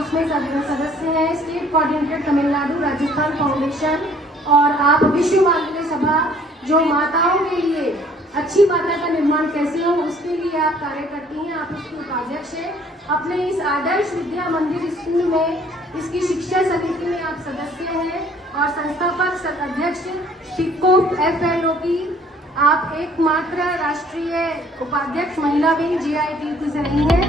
उसमें सदस्य हैं state coordinator Tamil Nadu Rajasthan foundation, और आप विश्व मांगल्य सभा जो माताओं के लिए अच्छी माता का निर्माण कैसे हो उसके लिए आप कार्य करती हैं, आप उसकी उपाध्यक्ष हैं। अपने इस आदर्श विद्या मंदिर स्कूल में इसकी शिक्षा समिति में आप सदस्य हैं और संस्थापक अध्यक्ष टिक्को FLO की आप एकमात्र राष्ट्रीय उपाध्यक्ष महिला विंग JITU से रही हैं।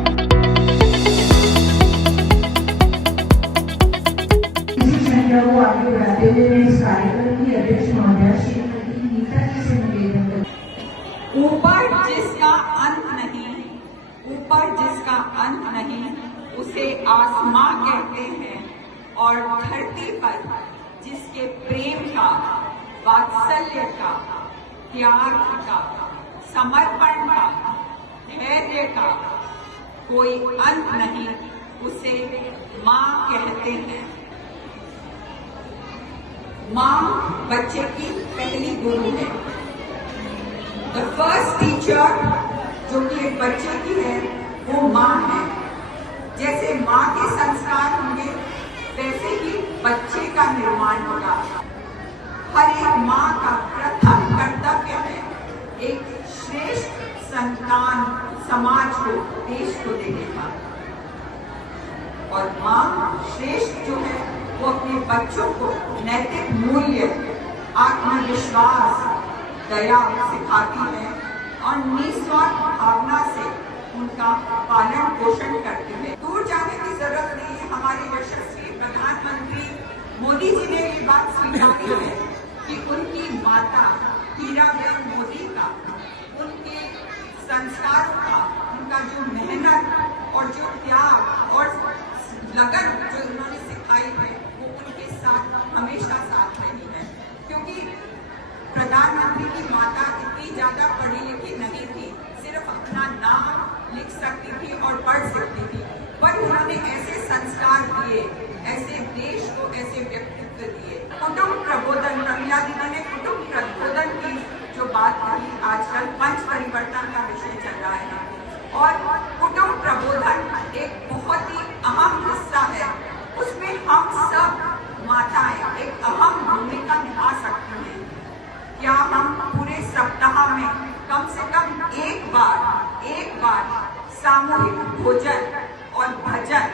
इसी चर्चा को आगे बढ़ाते हुए मैं इस कार्यक्रम की अध्यक्ष महोदया श्रीमती नीता जी से निवेदन करती हूं। ऊपर जिसका अंत नहीं, ऊपर जिसका अंत नहीं उसे आसमां कहते हैं, और धरती पर जिसके प्रेम का, वात्सल्य का, त्याग का, समर्पण का, धैर्य का कोई अंत नहीं उसे माँ कहते हैं। माँ बच्चे की पहली गुरु है। द फर्स्ट टीचर जो कि एक बच्चे की है वो माँ है। जैसे माँ के संस्कार होंगे वैसे ही बच्चे का निर्माण होगा। हर एक माँ का प्रथम कर्तव्य है एक श्रेष्ठ संतान समाज को, देश को देने का। और माँ श्रेष्ठ जो है वो अपने बच्चों को नैतिक मूल्य, आत्मविश्वास, दया सिखाती है और निस्वार्थ भावना से उनका पालन पोषण करती है। दूर जाने की जरूरत नहीं है। हमारे यशस्वी प्रधानमंत्री मोदी जी ने ये बात स्वीकारी है कि उनकी माता हीराबेन मोदी का, उनके संस्कारों का, उनका जो मेहनत और जो त्याग और लगन जो उन्होंने सिखाई है वो उनके साथ हमेशा साथ रही है। क्योंकि प्रधानमंत्री की माता इतनी ज्यादा पढ़ी लिखी नहीं थी, सिर्फ अपना नाम लिख सकती थी और पढ़ सकती थी, पर उन्होंने ऐसे संस्कार दिए, ऐसे देश को ऐसे व्यक्तित्व दिए। कुटुंब प्रबोधन, प्रमिला दीदी ने कुटुंब प्रबोधन की जो बात कही, आजकल पंच परिवर्तन का विषय चल रहा है और कुटुंब प्रबोधन एक बहुत ही अहम हिस्सा है। उसमें हम सब माताएं एक अहम भूमिका निभा सकती हैं। क्या हम पूरे सप्ताह में कम से कम एक बार सामूहिक भोजन और भजन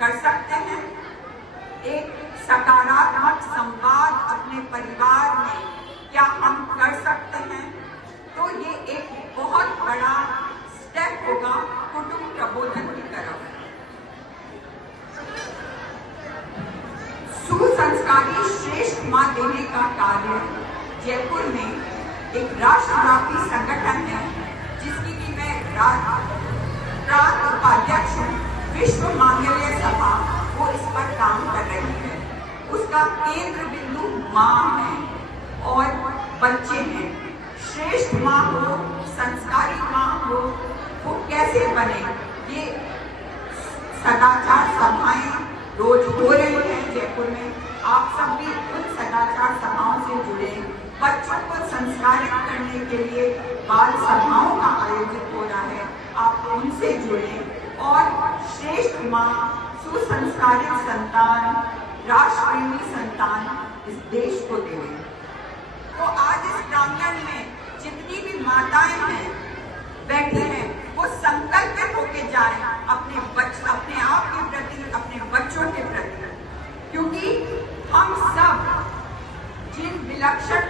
कर सकते हैं? एक सकारात्मक संवाद अपने परिवार में क्या हम कर सकते हैं? तो ये एक बहुत बड़ा स्टेप होगा कुटुंब प्रबोधन की तरफ। सुसंस्कारी श्रेष्ठ माँ देने का कार्य जयपुर में एक राष्ट्रव्यापी संगठन है जिसकी कि मैं प्रांत उपाध्यक्ष हूँ। विश्व मांगल्य सभा वो इस पर काम कर रही है। उसका केंद्र बिंदु माँ है और बच्चे हैं। श्रेष्ठ माँ हो, संस्कारी माँ हो, वो कैसे बने? ये सदाचार सभाएं रोज हो रही है जयपुर में। आप सब भी उन सदाचार सभाओं से जुड़े। बच्चों को संस्कारित करने के लिए बाल सभाओं का आयोजित हो रहा है, आप उनसे जुड़े और श्रेष्ठ माँ, सुसंस्कारित संतान, राष्ट्रप्रेमी संतान इस देश को देवे। तो आज इस प्रांगण में जितनी भी माताएं हैं, बैठी हैं, वो संकल्पित होके जाएं अपने आप के प्रति, अपने बच्चों के प्रति, क्योंकि हम सब जिन विलक्षण